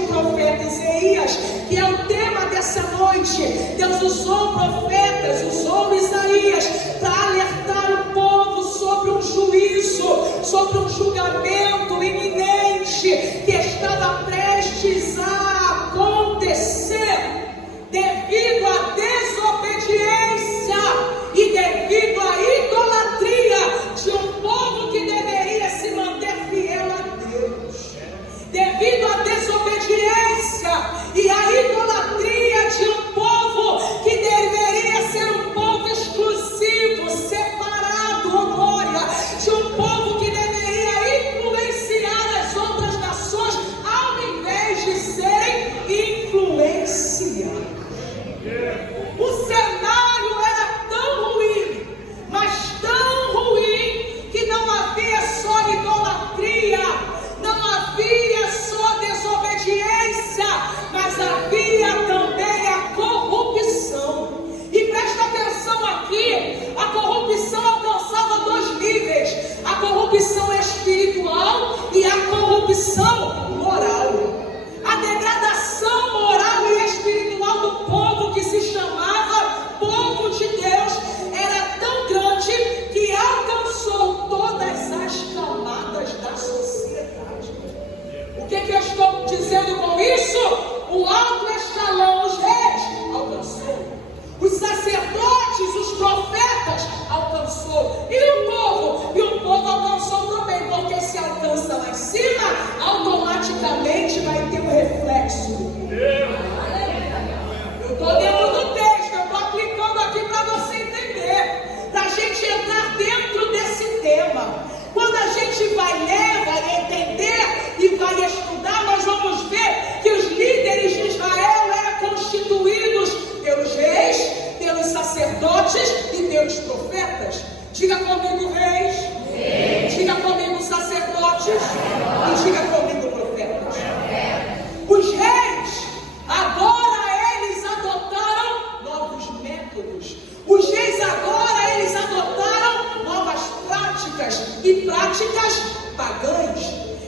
este profeta Isaías, que é o tema dessa noite. Deus usou profetas, usou Isaías para alertar o povo sobre um juízo, sobre um julgamento iminente que estava prestes a acontecer devido à desobediência e devido à idolatria de um povo que deveria se manter fiel a Deus. Devido à desobediência e à idolatria de um povo que deveria ser um povo exclusivo, separado, glória, de um povo que deveria influenciar as outras nações ao invés de serem influenciados. O cenário era tão ruim, mas tão ruim, que não havia só idolatria, não havia só desobediência, mas havia também a corrupção. E presta atenção aqui, a corrupção alcançava dois níveis: a corrupção espiritual e a corrupção moral. A degradação moral e espiritual do povo que se chamava povo de Deus era tão grande que alcançou todas as camadas da sociedade. O que eu estou dizendo com isso? O alto escalão, os reis, alcançou. Os sacerdotes, os profetas, alcançou. E o povo? E o povo alcançou também, porque se alcança lá em cima, automaticamente vai ter um reflexo. Eu estou dentro do texto, eu estou aplicando aqui para você entender, para a gente entrar dentro desse tema. Quando a gente vai ler, vai entender e vai estudar, nós vamos ver que os líderes de Israel eram constituídos pelos reis, pelos sacerdotes e pelos profetas. Diga comigo reis, diga comigo sacerdotes e diga comigo profetas. Os reis, agora eles adotaram novos métodos. Os reis agora eles adotaram novas práticas e práticas pagãs.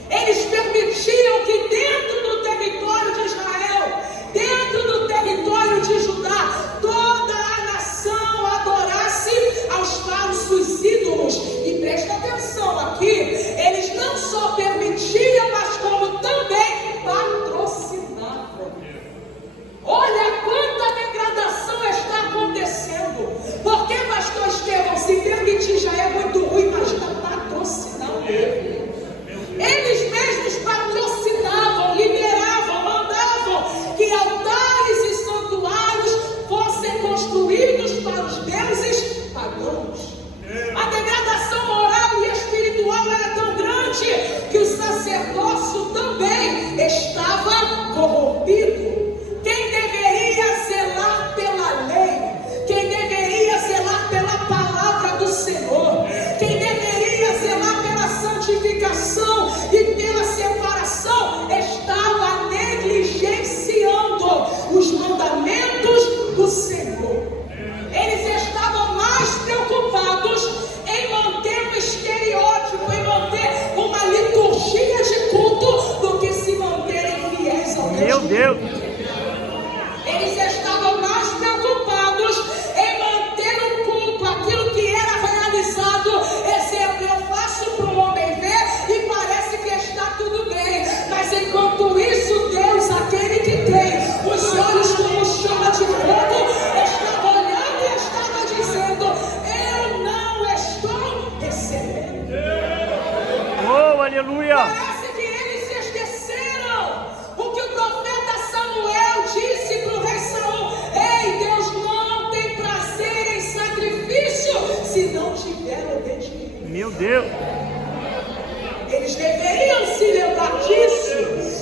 Eles permitiam que dentro do território de Israel, dentro do território de Judá, toda a nação adorasse aos falsos ídolos. E presta atenção aqui, eles não só permitiam, mas como também patrocinavam. Olha quanta degradação está acontecendo. Porque, pastor Estevão, se permitir já é muito ruim, mas está patrocinando. Eles mesmos patrocinavam, liberavam, mandavam que altares e santuários fossem construídos para os deuses pagãos. A degradação moral e espiritual era tão grande que o sacerdócio também estava corrompido. Quem deveria zelar pela lei, quem deveria zelar pela palavra do Senhor, quem deveria zelar pela santificação e pela separação, estava negligenciando os mandamentos do Senhor. Eles estavam mais preocupados em manter um estereótipo, em manter uma liturgia de culto, do que se manterem fiéis ao Deus. Meu Deus! Eles estavam mais preocupados em manter o culto, aquilo que era realizado. Exemplo, eu faço para o homem ver e parece que está tudo bem, mas enquanto isso, Deus, aquele que tem os olhos como chama de fogo, estava olhando e estava dizendo: eu não estou recebendo. Oh, aleluia! Parece que eles se esqueceram o que o profeta Samuel disse para o rei Saul: ei, Deus não tem prazer em sacrifício se não tiver obediência. Meu Deus! Eles deveriam se lembrar disso.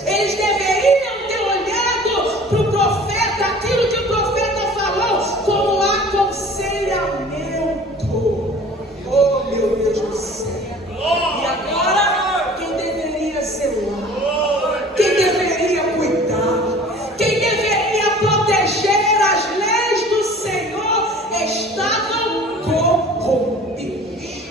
Eles deveriam ter olhado para o profeta, aquilo que o profeta falou, como aconselhamento. Oh, meu Deus do céu! E agora, quem deveria zelar? Quem deveria cuidar? Quem deveria proteger as leis do Senhor estavam corrompidos.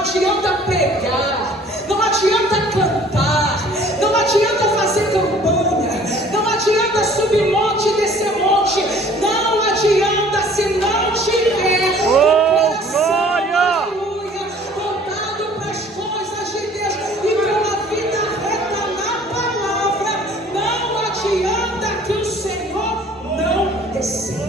adianta pregar, não adianta cantar, não adianta fazer campanha, não adianta subir monte e descer monte, não adianta se não tiver o coração voltado para as coisas de Deus e com a vida reta na palavra. Não adianta que o Senhor não descer.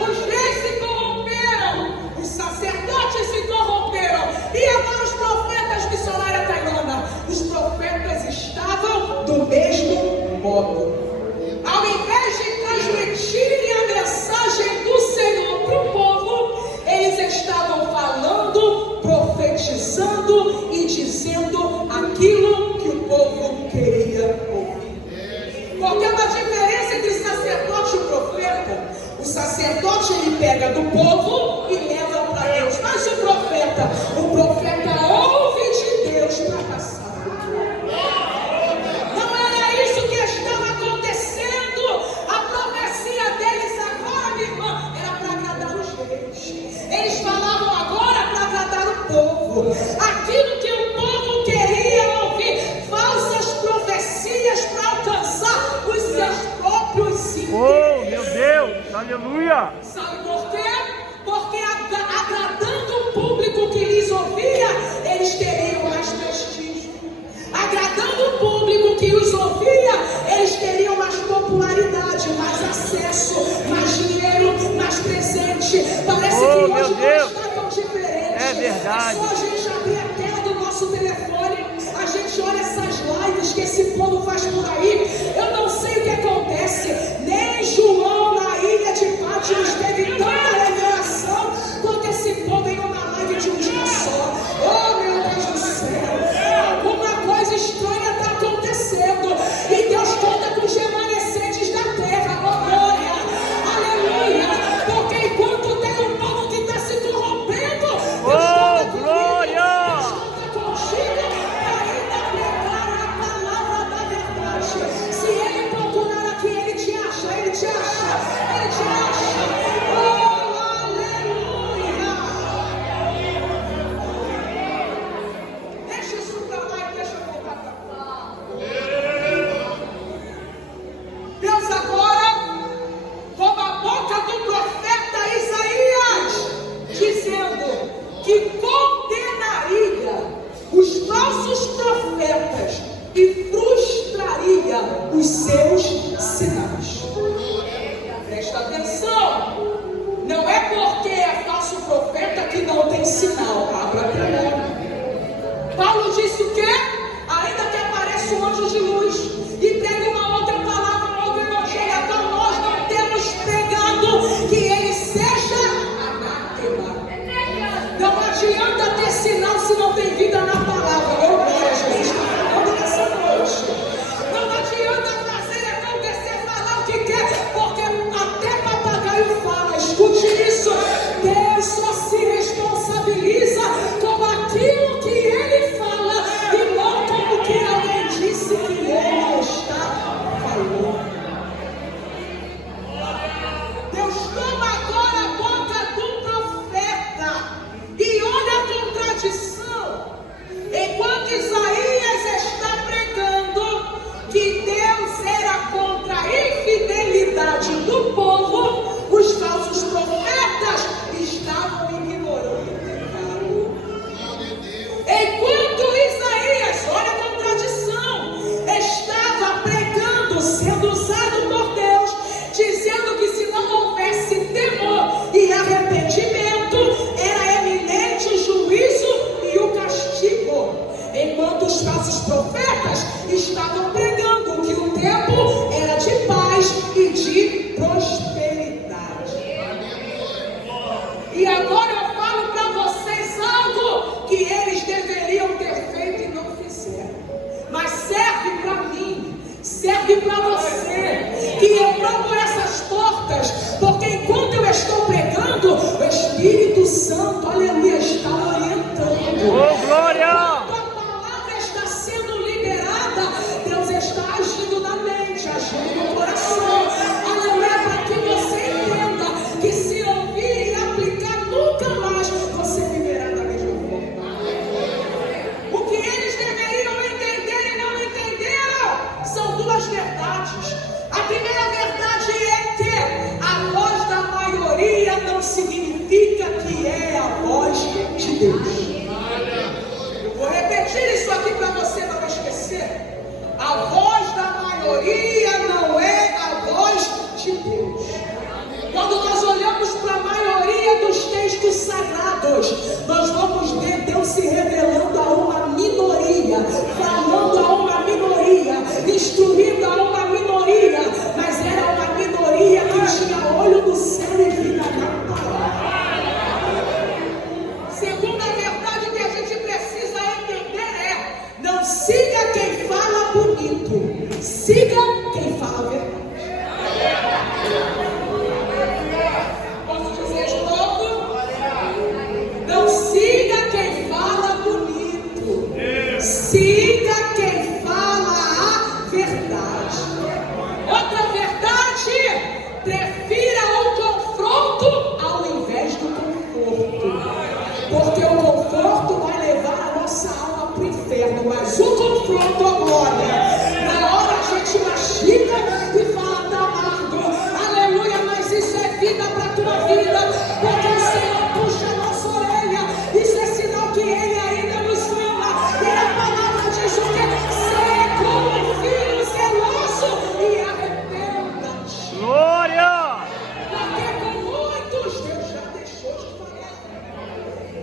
Os reis se corromperam, os sacerdotes se corromperam, e agora os profetas, missionária Tailana, os profetas estavam do mesmo modo. Ao invés de transmitirem a mensagem do Senhor para o povo, eles estavam falando, profetizando e dizendo aquilo que o povo queria ouvir. Porque uma diferença entre sacerdote e profeta: o sacerdote ele pega do povo e leva para Deus, mas o profeta ouve de Deus para passar. Não era isso que estava acontecendo. A profecia deles agora, minha irmã, era para agradar os reis. Eles falavam agora para agradar o povo, aquilo que o povo queria ouvir, falsas profecias para alcançar os seus próprios interesses. Oh, meu Deus, aleluia! Sabe por quê? Porque agradando o público que lhes ouvia, eles teriam mais prestígio. Agradando o público que os ouvia, eles teriam mais popularidade, mais acesso, mais dinheiro, mais presente. Parece que hoje não está tão diferente. É verdade. É só a gente abrir a tela do nosso telefone, a gente olha essas lives que esse povo faz por aí. Eu não sei o que acontece. Nem João na ilha de Patmos teve tanta revelação quanto esse povo em uma live de um dia só. Oh, meu Deus do céu! Alguma coisa estranha está acontecendo. E Deus conta com os remanescentes da terra. Oh, glória! Aleluia! Porque enquanto tem um povo que está se corrompendo, Deus conta com glória! Deus conta contigo para ainda pregar a palavra da verdade. Se ele procurar aqui, ele te acha, ele te acha, ele te acha. Oh, aleluia! Deixa isso pra lá e deixa eu voltar pra cá. Deus agora rouba a boca do profeta Isaías, dizendo que condenaria os falsos profetas e frustraria os seus sinais. Presta atenção, não é porque é falso profeta que não tem sinal. Abra para ela. Paulo disse o quê? Ainda que apareça um anjo de luz e pregue uma outra palavra, um outro evangelho, então nós não temos pregado que ele seja anátema. Não adianta ter sinal se não tem vida na palavra. Oh, glória a Jesus, está falando nessa noite. Não adianta fazer acontecer, falar o que quer, porque até papagaio fala. Escute isso. Deus só se responsabiliza com aquilo que ele fala e não com o que alguém disse que ele está falando. Deus toma agora a boca do profeta e olha a contradição. Enquanto Isaías está pregando que Deus era contra a infidelidade do povo, os falsos profetas estavam ignorando o pecado. Enquanto Isaías, olha a contradição, estava pregando, sendo usado por Deus, dizendo que se não houvesse temor e arrependimento, era eminente o juízo e o castigo. Enquanto os falsos profetas estavam pregando que o tempo era de paz e de prosperidade. E agora eu falo para vocês algo que eles deveriam ter feito e não fizeram. Mas serve para mim, serve para você, que eu abro essas portas, porque enquanto eu estou pregando, o Espírito Santo, aleluia, está orientando. Oh, glória! Enquanto a palavra está sendo liberada, Deus está agindo na mente, agindo no coração. Aleluia, para que você entenda que se ouvir e aplicar, nunca mais você viverá. verdades. A primeira verdade é que a voz da maioria não significa que é a voz de Deus. Eu vou repetir isso aqui para você não esquecer. A voz da maioria não é a voz de Deus. Quando nós olhamos para a maioria dos textos sagrados, nós vamos ver Deus se revelando a uma minoria, falando a uma minoria, instruindo a uma minoria, mas era uma minoria que tinha olho no céu e vida na palavra. Segunda verdade que a gente precisa entender é: não siga quem fala bonito, siga quem fala verdade. Siga quem fala a verdade. Outra verdade: prefira o confronto ao invés do conforto. Porque o conforto vai levar a nossa alma para o inferno, mas o confronto agora, na hora a gente mastiga e fala: tá amargo, aleluia, mas isso é vida para a tua vida, porque o Senhor puxa a nossa orelha. Isso é sinal que Ele ainda nos ama. E a palavra diz o que? Ser como filho zeloso e arrependa-te. Glória! Porque com muitos Deus já deixou de falar.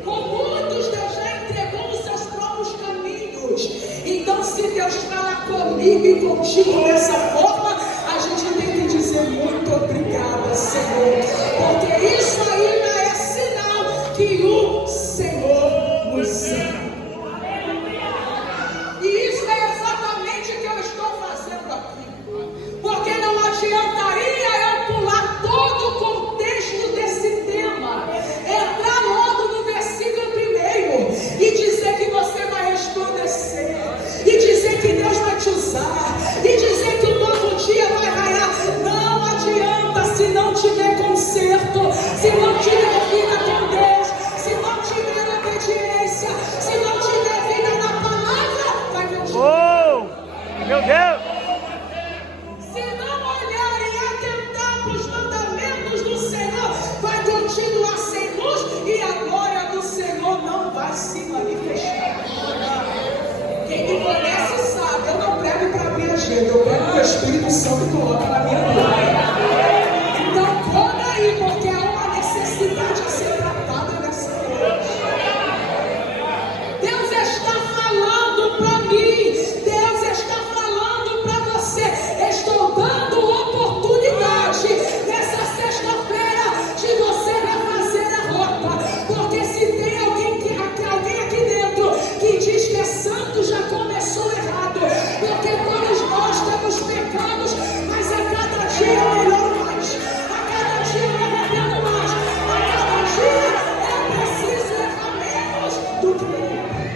Com muitos Deus já entregou os seus próprios caminhos. Então, se Deus fala comigo e contigo dessa forma, a gente tem que dizer muito obrigada, Senhor. Porque isso ainda é sinal que o Senhor nos ama. E isso é exatamente o que eu estou fazendo aqui. Porque não adiantaria eu pular todo o contexto desse tema, entrar logo no versículo 1 e dizer que você vai resplandecer, e dizer que Deus vai te usar, e dizer que o novo dia vai raiar. Não adianta se não tiver conserto, se não tiver vida com Deus, se não tiver obediência, se não tiver vida na palavra, vai continuar. Oh! Meu Deus! Se não olhar e atentar para os mandamentos do Senhor, vai continuar sem luz e a glória do Senhor não vai se manifestar. Quem me conhece sabe, eu não prego para a minha agenda, eu prego para o Espírito Santo e coloca na minha vida. Então corra aí, porque há uma necessidade a ser tratada nessa noite. Deus está falando para mim, Deus está falando para você. Estou dando oportunidade nessa sexta-feira de você refazer a rota. Porque se tem alguém aqui dentro que diz que é santo, já começou errado. Porque todos nós temos pecados, mas a cada dia eu melhoro mais, a cada dia eu me arrependo mais, a cada dia é preciso errar menos do que ontem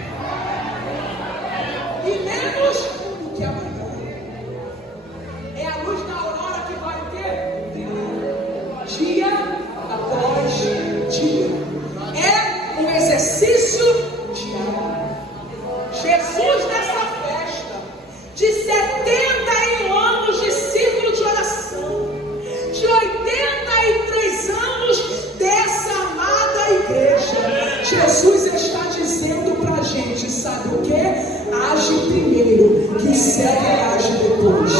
e menos do que amanhã. É a luz da aurora que vai o quê? Dia após dia. É um exercício diário. Jesus, nessa festa de 71 anos de ciclo de oração, de 83 anos dessa amada igreja, Jesus está dizendo pra gente, sabe o que? Age primeiro, que o céu reage depois.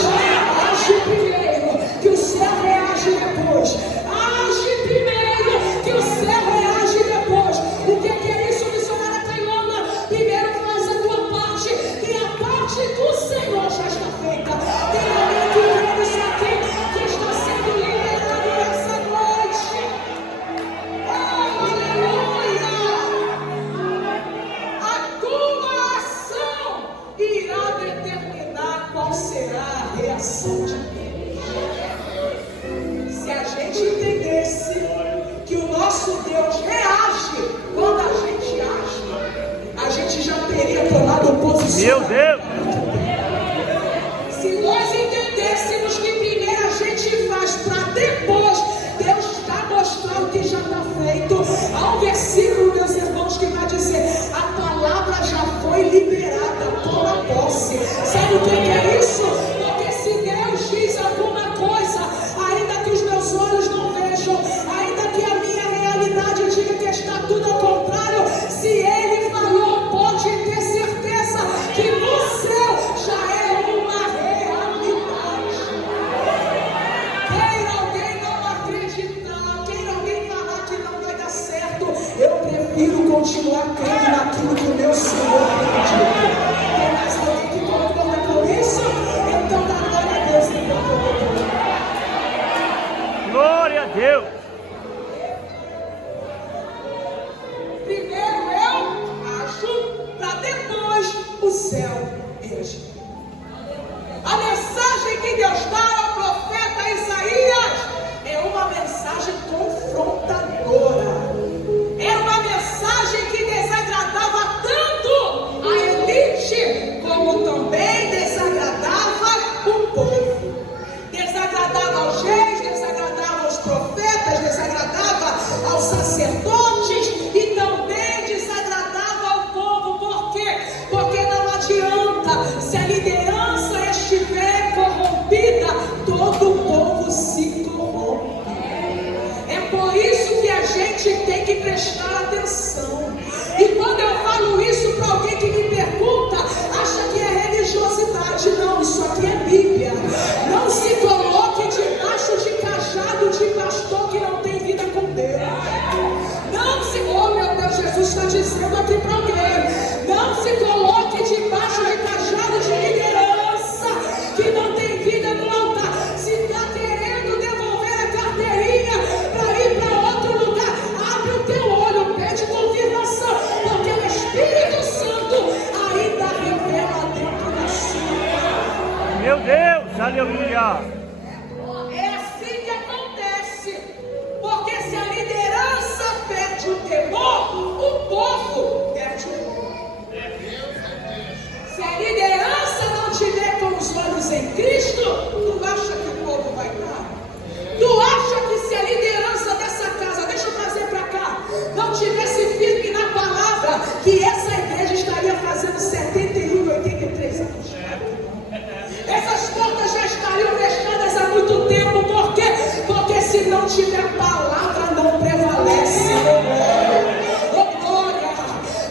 Age primeiro, que o céu reage depois. Age primeiro, que o céu reage depois. O que é isso, missionária Tailândia? Primeiro faz a tua parte, e a parte do Senhor já está feita. Tem alguém que ouve isso aqui, que está sendo liberado nessa noite. Oh, aleluia! A tua ação irá determinar qual será a reação de Deus. Se a gente entendesse que o nosso Deus reage quando a gente age, a gente já teria tomado um posicionamento. Meu Deus! Se nós entendêssemos que primeiro a gente faz para depois Deus está mostrando o que já está feito, há um versículo, meus irmãos, que vai dizer: a palavra já foi liberada, toma posse. Sabe o que é isso? Porque se Deus continuar crendo naquilo que o meu Senhor pediu. Tem mais alguém que concorda com isso? Então dá glória a Deus em nome do Glória a Deus. Primeiro eu acho, para depois o céu reagir. A mensagem que Deus dá ao profeta Isaías é uma mensagem confrontadora. É uma mensagem que desagradava tanto a elite, como também desagradava o povo. Desagradava aos reis, desagradava aos profetas, desagradava aos sacerdotes e também desagradava ao povo. Por quê? Porque não adianta, se a liderança estiver corrompida, todo o povo se corrompe. É por isso que a gente tem que prestar atenção. E quando eu falo isso para alguém que me pergunta, acha que é religiosidade. Não, isso aqui é Bíblia. Não se coloque debaixo de cajado de pastor que não tem vida com Deus. Não se, oh meu Deus, Jesus está dizendo aqui para alguém, não se coloque debaixo de cajado de liderança que não tem vida no altar. Se está querendo devolver a carteirinha para ir para outro lugar, abre o teu olho, pede confirmação, porque o Espírito Santo ainda revela dentro da sua. Meu Deus, aleluia. É assim que acontece, porque se a liderança perde o temor, o povo perde o temor. Se a liderança não tiver com os olhos em Cristo, tu acha que o povo vai dar? Tu acha que se a liderança dessa casa, deixa eu trazer para cá, não tivesse firme na palavra, que essa igreja estaria fazendo 71, 83 anos? Essas portas já estariam fechadas há muito tempo. Por quê? Porque se não tiver palavra, não prevalece. Oh glória,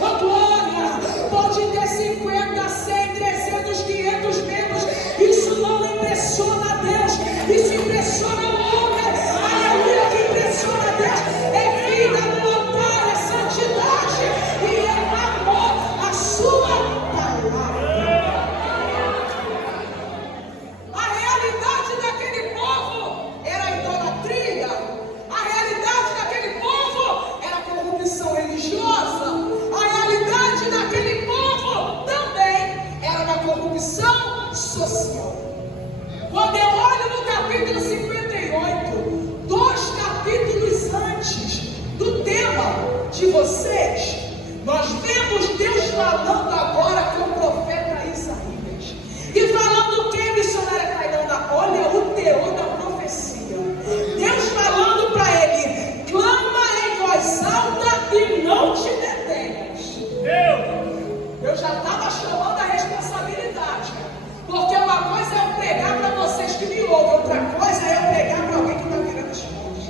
oh glória. Pode ter 50, 100, 300, 500 membros. Isso não impressiona Deus. Isso impressiona o homem. Aleluia, que impressiona Deus é vida no altar, é santidade e é amor à sua palavra. A realidade daquele povo era a idolatria. A realidade daquele povo era a corrupção religiosa. A realidade daquele povo também era uma corrupção social. Quando eu olho no capítulo 58, 2 capítulos antes do tema de vocês, nós vemos Deus falando agora com o profeta Isaías. E falando o que, missionária Tailândia? Olha o teor da profecia. Deus falando para ele: clama em voz alta e não te detenhas. Eu já estava chamando a responsabilidade. Porque uma coisa é eu pregar para vocês que me ouvem, outra coisa é eu pregar para alguém que está virando as costas.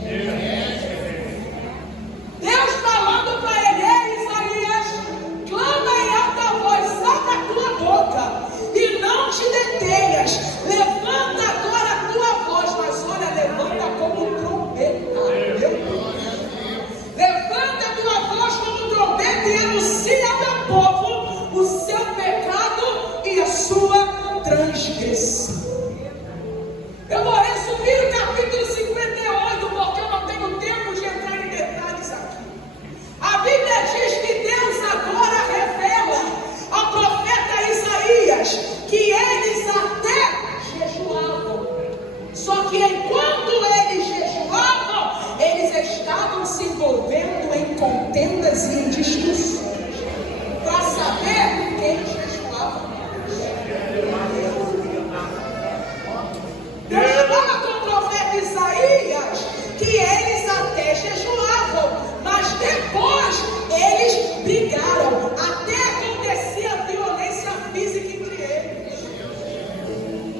Deus falando para ele: Isaías, clama em alta voz, abre a tua boca e não te detenhas. Levanta agora a tua voz, mas olha, levanta como trombeta. Meu Deus. Levanta a tua voz como trombeta e anuncia ao meu povo o seu pecado e a sua transgressão. Eu vou resumir o capítulo 58, porque eu não tenho tempo de entrar em detalhes aqui. A Bíblia diz que Deus agora revela ao profeta Isaías que eles até jejuavam. Só que enquanto eles jejuavam, eles estavam se envolvendo em contendas e em discussões para saber quem jejuava. Deus fala com o profeta Isaías que eles até jejuavam, mas depois eles brigaram, até acontecia violência física entre eles.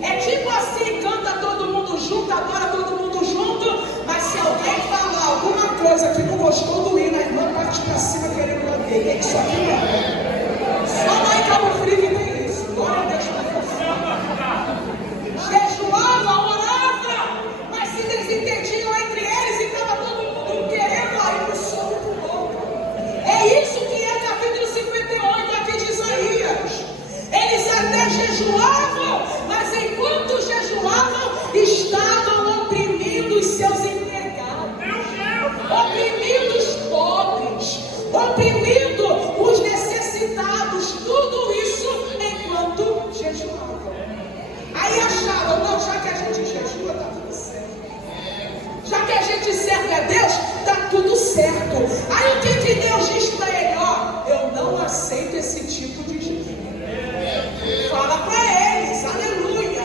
É tipo assim, canta todo mundo junto, agora todo Aí o que Deus diz para ele? Ó, eu não aceito esse tipo de jejum. Fala para eles, aleluia,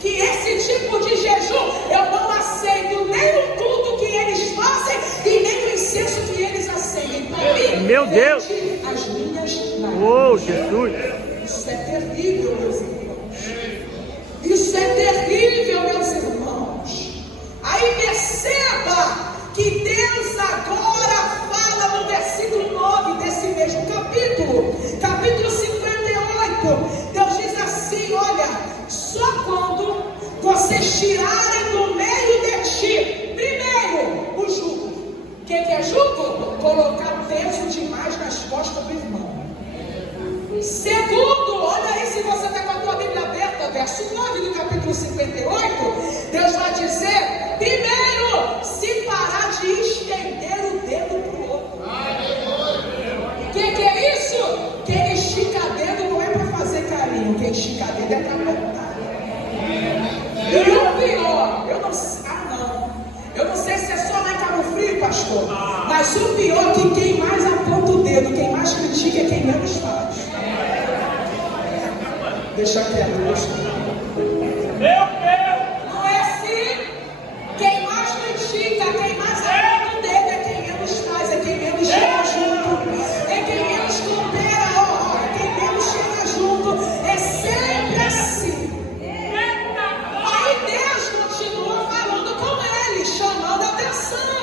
que esse tipo de jejum eu não aceito, nem o culto que eles fazem e nem o incenso que eles acendem. Para mim, meu Deus, as minhas narinas. Oh, Jesus. Isso é terrível, meus irmãos. Isso é terrível, meus irmãos. Aí perceba que Deus agora fala no versículo 9 desse mesmo capítulo, capítulo 58. Deus diz assim: olha, só quando vocês tirarem do meio de ti, primeiro, o jugo. O que é jugo? Colocar peso demais nas costas do irmão. Segundo, olha aí, se você está com a tua Bíblia aberta, verso 9 do capítulo 58, Deus vai dizer: primeiro, se parar de estender o dedo para o outro. O que é isso? Quem estica dedo não é para fazer carinho, quem estica dedo é para apontar. E o pior, eu não sei se é só lá em Cabo Frio, pastor, mas o pior é que quem mais aponta o dedo, quem mais critica é quem menos faz. Deixa quieto, Meu Deus! não é assim? Quem mais critica, quem mais aponta o dedo é quem menos faz, é quem menos chega junto, é quem menos coopera, é quem menos chega junto, é sempre assim. Aí Deus continua falando com eles, chamando a atenção.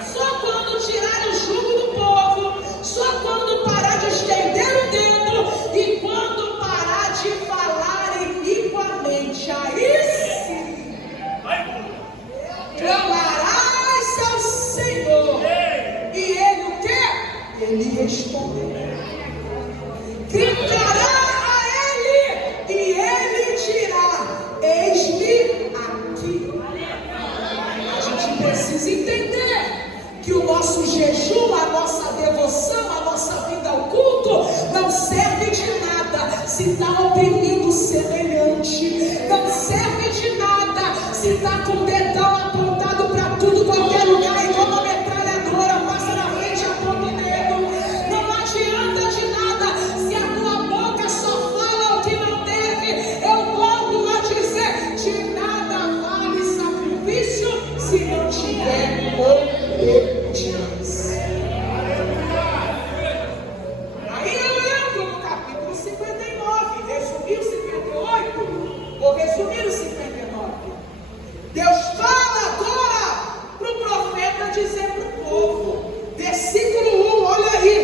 Só quando tirar o jugo do povo, só quando parar de estender o dedo e quando parar de falar iniquamente, aí sim clamarás ao Senhor. E ele o quê? Ele respondeu. Gritará a ele e ele dirá: eis-me aqui. A gente precisa entender que o nosso jejum, a nossa devoção, a nossa vida ao culto não serve de nada se está oprimindo o semelhante, não serve de nada se está com o dedão apontado para tudo, qualquer lugar, igual uma metralhadora, passa na frente e aponta o dedo. Não adianta de nada se a tua boca só fala o que não deve. Eu volto a dizer: de nada vale sacrifício se não tiver obediência. Aí eu entro no capítulo 59, resumir o 58, vou resumir o 59. Deus fala agora para o profeta dizer para o povo, versículo 1, olha aí: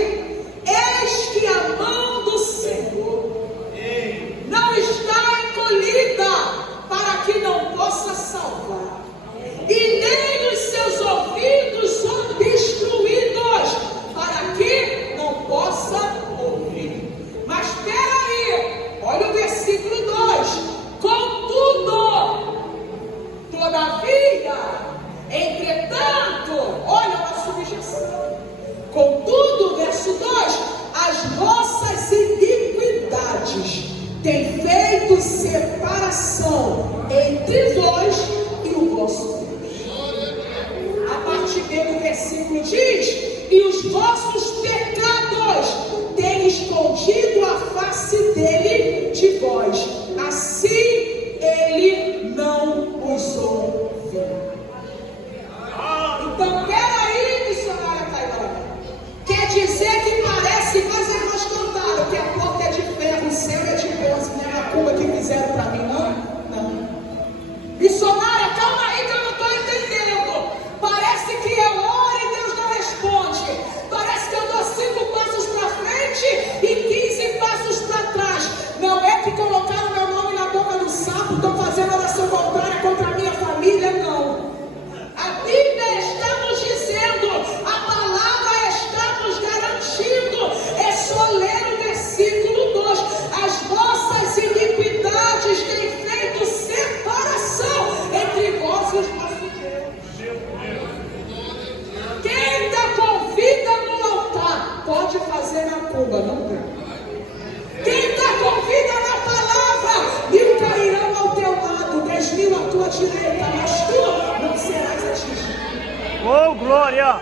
eis que a mão do Senhor não está encolhida para que não possa salvar, e nem os seus ouvidos obstruídos para que não possa ouvir. Mas espera aí, olha o versículo 2: contudo, todavia, entretanto, olha a subjeção. Contudo, verso 2: as vossas iniquidades têm feito separação entre vós e o vosso Deus. A partir do versículo diz: e os vossos pecados têm escondido a face dele de vós, assim ele não os ouviu. Então, peraí, missionária Tailândia. Quer dizer que parece que as irmãs cantaram que a porta é de ferro, o céu é de bronze, não é macumba que fizeram para mim, não? Não. Missionária, calma aí que eu não estou entendendo. Parece que eu oro e Deus não responde. Parece que eu dou 5 passos para frente e 15 passos para trás. Não é que colocaram meu nome na boca do sapo, estão fazendo oração contrária contra a minha família, não. A Bíblia está nos dizendo, a palavra está nos garantindo. É só ler o versículo 2: as vossas iniquidades têm feito separação entre vós e os vossos Deus. Quem dá convida no altar pode fazer na cumba, não dá. Quem dá convida na palavra, 1000 cairão ao teu lado, 10.000 à tua direita, mas tu não serás atingido. Oh, glória!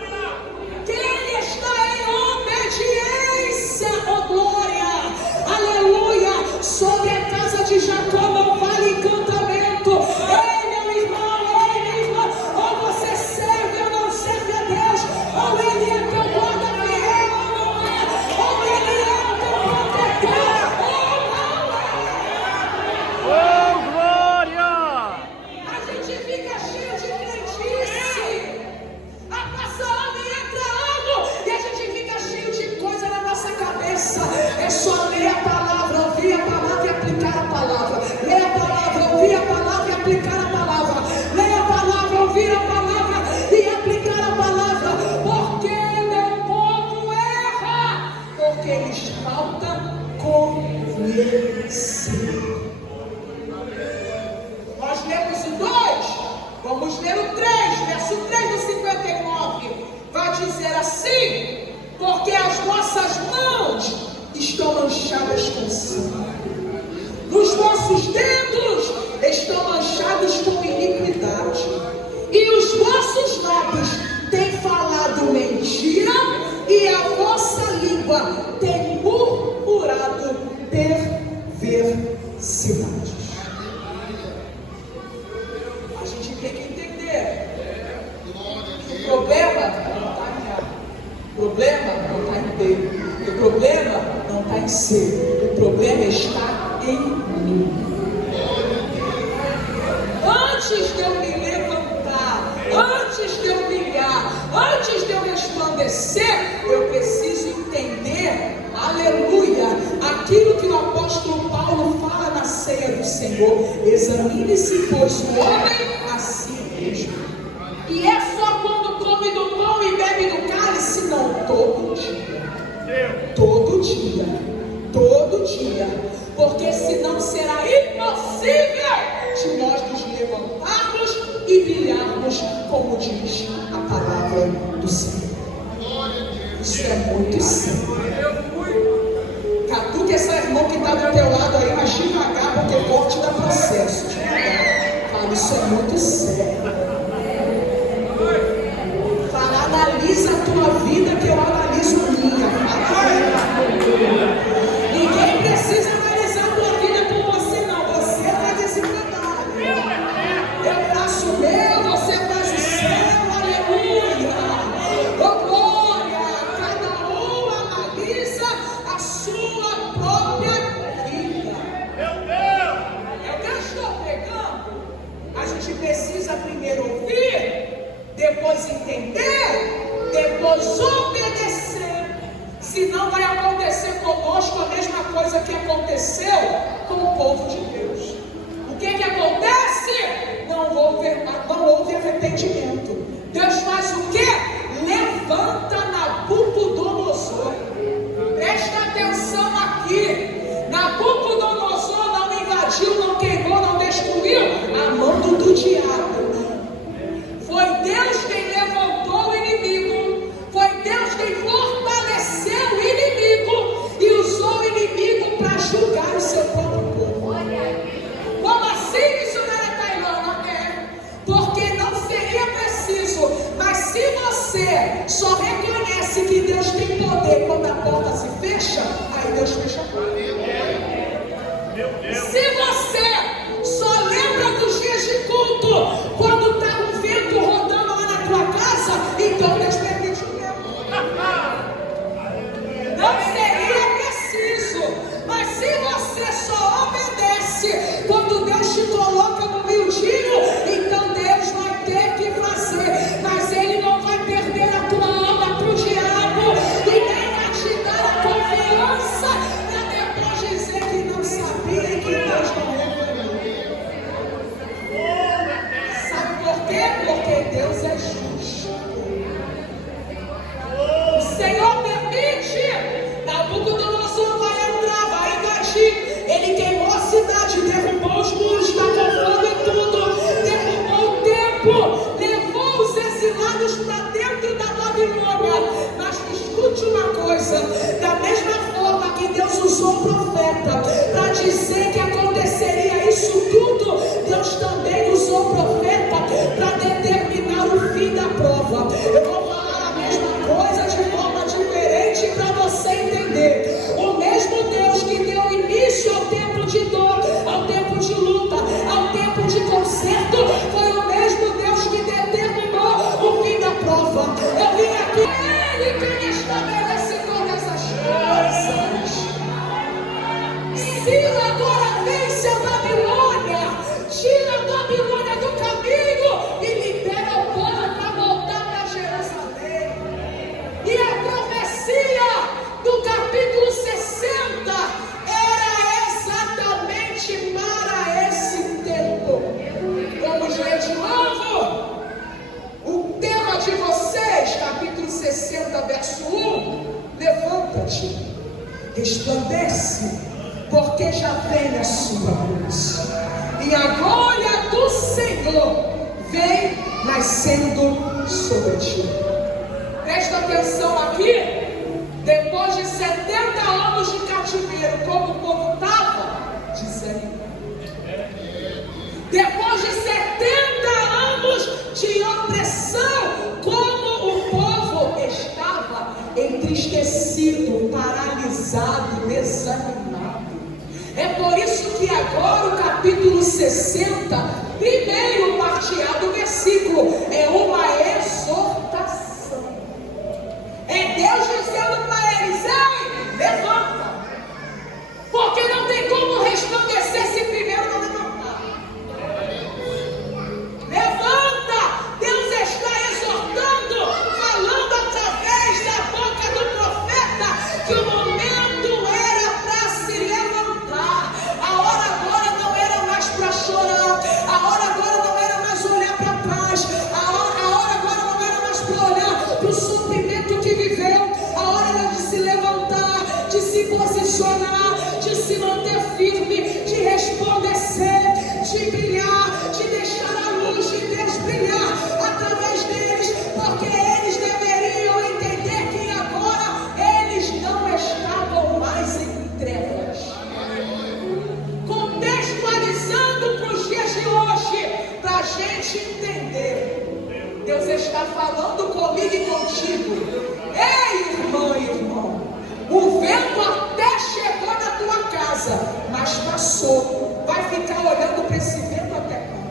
verso 3 do 59, vai dizer assim: porque as nossas mãos estão manchadas com sangue, os nossos dedos estão manchados com iniquidade, e os vossos lábios têm falado mentira, e a vossa língua tem murmurado perversidades. A gente tem que entender que o problema não está em A, o problema não está em B, o problema não está em C, o problema está em mim. Antes de eu me levantar, antes de eu brilhar, antes de eu resplandecer, eu preciso entender, aleluia, aquilo que o apóstolo Paulo fala na ceia do Senhor: examine-se, pois, o homem a si mesmo. E é só quando come do pão e bebe do cálice? Não, todo dia. Todo dia. Todo dia. Porque senão será impossível de nós nos levantarmos e brilharmos, como diz a palavra do Senhor. Isso é muito sério. Catuque essa irmã que está do teu lado aí, mas devagar, porque forte dá processo. Fala, isso é muito sério. Fala, analisa a tua vida que eu analiso a minha. Ninguém precisa analisar a tua vida por você, não. Você faz esse trabalho. Eu faço o meu, você faz o seu. Aleluia. Oh, glória. Cada um analisa a sua própria vida. É o que eu estou pegando. A gente precisa primeiro ouvir, depois entender, depois obedecer. Senão vai acontecer conosco a mesma coisa que aconteceu com o povo de Deus. O que acontece? Não houve arrependimento. Deus faz o quê? Levanta Nabucodonosor. Presta atenção aqui. Nabucodonosor não invadiu, não queimou, não destruiu a mando do diabo. Foi Deus quem levantou o inimigo. Foi Deus quem fortaleceu o inimigo e usou o inimigo para julgar o seu próprio povo. Como assim, missionária Tailana? Porque não seria preciso. Mas se você só reconhece que Deus tem poder quando a porta se fecha, aí Deus fecha a porta. Se você só lembra dos dias de culto quando está um vento rodando lá na tua casa, então Deus permitiu mesmo. Não seria preciso. Mas se você só obedece quando Deus te coloca no miudinho, então Deus vai ter que fazer. Mas Ele não vai perder a tua alma para o diabo e nem vai te dar a confiança para depois dizer que não sabia e que Deus não revelou. Sabe por quê? Porque Deus é justo. O Senhor permite. Nabucodonosor vai entrar, vai invadir. Ele queimou a cidade, derrubou os muros, tacou fogo em tudo, derrubou o templo, levou os exilados para dentro da Babilônia. Mas escute uma coisa: da mesma forma que Deus usou o profeta para dizer que aconteceria isso tudo, Deus também usou o profeta para determinar o fim da prova. Eu vou falar a mesma coisa de forma diferente para você entender. O mesmo Deus que deu início ao tempo de dor, ao tempo de luta, ao tempo de conserto, foi o mesmo Deus que determinou o fim da prova. Eu vim aqui, Ele quem estabelece todas as coisas. Ciro agora vence a Babilônia, tira a Babilônia do caminho e libera o povo para voltar para Jerusalém. E a profecia do capítulo 60 era exatamente para esse tempo. Vamos ler de novo? O tema de vocês, capítulo 60, verso 1: levanta-te, resplandece, porque já vem a sua luz, e a glória do Senhor vem nascendo sobre ti. Presta atenção aqui. Depois de 70 anos de cativeiro, como o povo estava? Desanimado. Depois de 70 anos de opressão, como o povo estava? Entristecido, paralisado, desanimado. É por isso que agora o capítulo 60, primeiro parteado versículo, é uma exortação. É Deus dizendo para eles: ei, levanta. Porque não tem como resplandecer se primeiro não levantar. Levanta. Deus está exortando, falando através da boca do profeta que o momento era para se levantar. A hora agora não era mais para chorar. A hora agora não era mais olhar para trás. A hora agora não era mais para olhar para o sofrimento que viveu. A hora era de se levantar, de se posicionar, de se manter firme, de resplandecer, de brilhar, de deixar a luz de Deus brilhar através deles, porque eles deveriam entender que agora eles não estavam mais em trevas. Contextualizando para os dias de hoje, para a gente entender, Deus está falando comigo e contigo. Ei, irmã e irmão, o vento até chegou na tua casa, mas passou. Vai ficar olhando para esse vento até quando?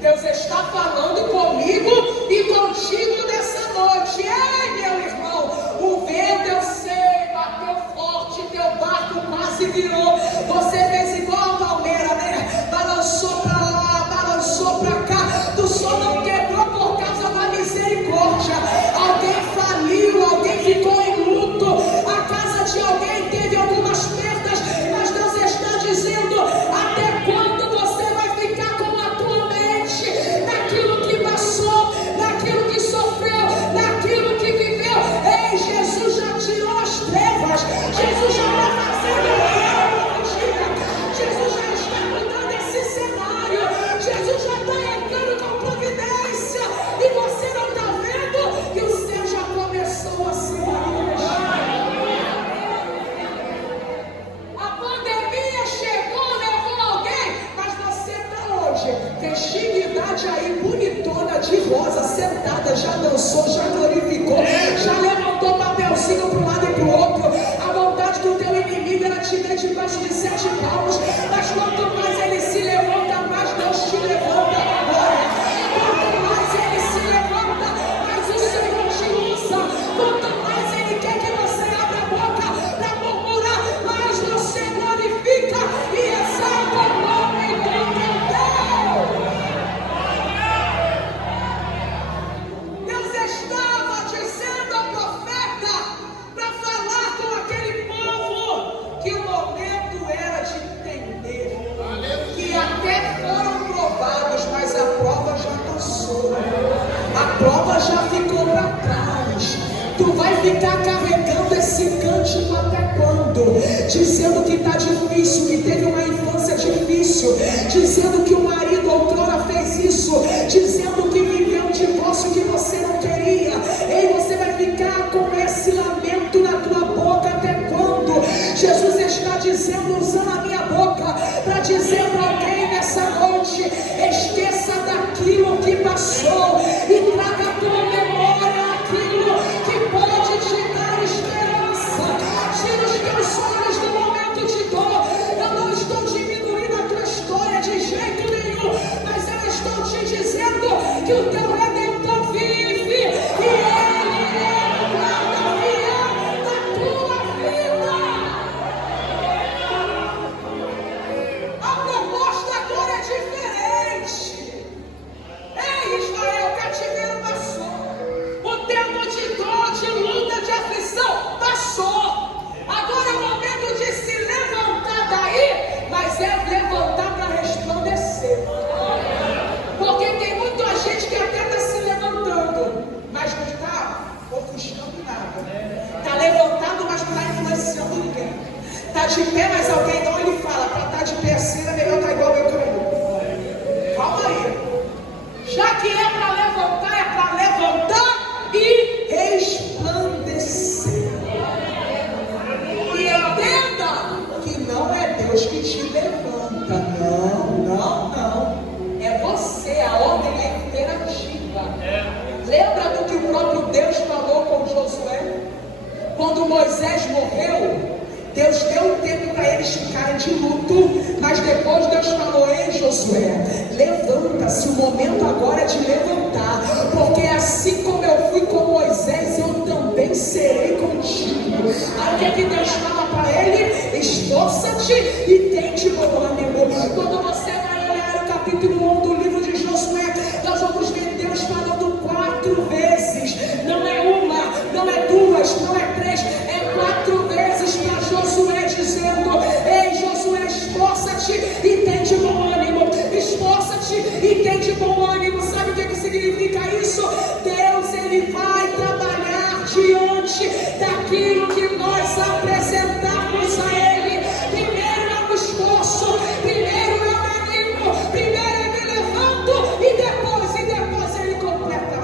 Deus está falando comigo e contigo nessa noite. Ei, meu irmão, o vento, eu sei, bateu forte, teu barco quase virou. Você fez igual a palmeira, né? Balançou para lá, balançou para cá. Tu só não quebrou por causa da misericórdia. Alguém faliu, alguém ficou em luto. A casa de alguém teve algumas perdas, mas Deus está dizendo: até quando você vai ficar com a tua mente naquilo que passou, naquilo que sofreu, naquilo que viveu? Ei, Jesus já tirou as trevas, Jesus já está fazendo a mentira, Jesus já está mudando esse cenário, Jesus já está entrando com providência, e você não está vendo que o céu já começou a se manifestar. A pandemia chegou, levou alguém, mas você está hoje, tem dignidade aí, bonitona, de rosa, sentada, já dançou, já glorificou, já levantou papelzinho para um lado e para o outro. A vontade do teu inimigo era te ver debaixo de 7 palmos, mas quanto mais ele se levanta, mais Deus te levanta agora. Quanto mais ele se levanta, mais o Senhor te usa. Quanto mais ele quer que você abra a boca para murmurar, mais você glorifica e exalta o nome do teu Deus. Deus estava dizendo ao profeta para falar com aquele povo que o momento era de entender que até foram provados, mas a prova já passou, a prova já ficou para trás. Tu vai ficar carregando esse cântico até quando? Dizendo que está difícil, que teve uma infância difícil, dizendo que o marido outrora fez isso, dizendo que viveu um divórcio que você não queria. Ei, você vai ficar com esse lamento na tua boca até quando? Jesus está dizendo, usando a minha boca, para dizer para alguém nessa noite: esqueça daquilo que passou e traga a tua memória aquilo que pode te dar esperança. Tira os teus olhos do momento de dor. Eu não estou diminuindo a tua história de jeito nenhum, mas eu estou te dizendo que o teu Redentor vive e Ele é o guarda fiel da tua vida. A proposta agora é diferente. Ei, Israel, o cativeiro passou. O tempo de dor, de luta, de aflição passou. Agora é o momento de se levantar daí, mas é levantar para resplandecer. Porque tem muita gente que até está se levantando, mas não está ofuscando nada. Está levantado, mas não está influenciando ninguém. Está de pé, mas alguém não lhe fala: para estar de pé assim é melhor estar igual eu caí. Calma aí. deu tempo para eles ficarem de luto, mas depois Deus falou: ei Josué, levanta-se, o momento agora é de levantar, porque assim como eu fui com Moisés, eu também serei contigo. Aí o que é que Deus fala para ele? Esforça-te e tem de bom ânimo. Quando você vai olhar o capítulo 1 do livro de Josué, nós vamos ver Deus falando 4 vezes, não é uma, não é duas, não é 3, é 4 vezes para Josué, dizendo: ei Josué, esforça-te e tem de bom ânimo, esforça-te e tem de bom ânimo. Sabe o que significa isso? Deus, Ele vai trabalhar diante daquilo que nós apresentarmos a Ele. Primeiro é o esforço, primeiro é o ânimo, primeiro eu me levanto e depois Ele completa.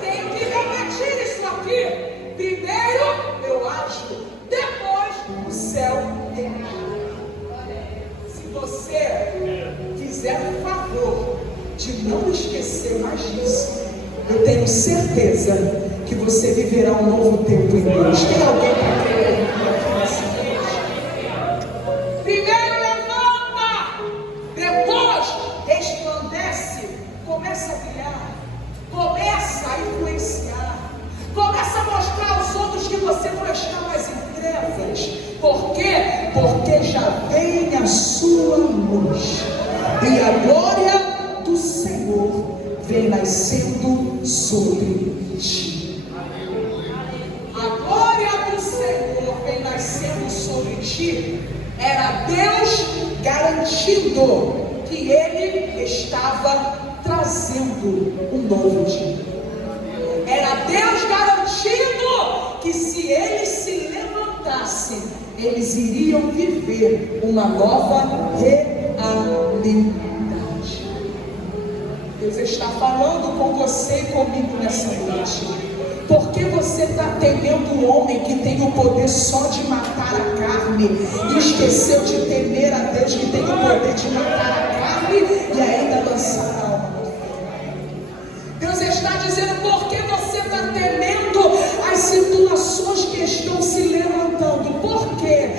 Tenho que repetir isso aqui. Primeiro eu ajo, depois o céu reage. Se você fizer o favor de não esquecer mais disso, eu tenho certeza que você viverá um novo tempo em Deus. Tem alguém para crer? Primeiro levanta, depois resplandece, começa a brilhar, começa a influenciar, começa a mostrar aos outros que você não está mais em trevas. Por quê? Porque já vem a sua luz e a glória do Senhor vem nascendo sobre ti. A glória do Senhor vem nascendo sobre ti. Era Deus garantindo que Ele estava trazendo um novo dia. Era Deus garantindo que se eles se levantassem, eles iriam viver uma nova realidade. Deus está falando com você e comigo nessa noite. Por que você está temendo o homem que tem o poder só de matar a carne e esqueceu de temer a Deus que tem o poder de matar a carne e ainda lançar a alma? Deus está dizendo: por que você está temendo as situações que estão se levantando? Por quê?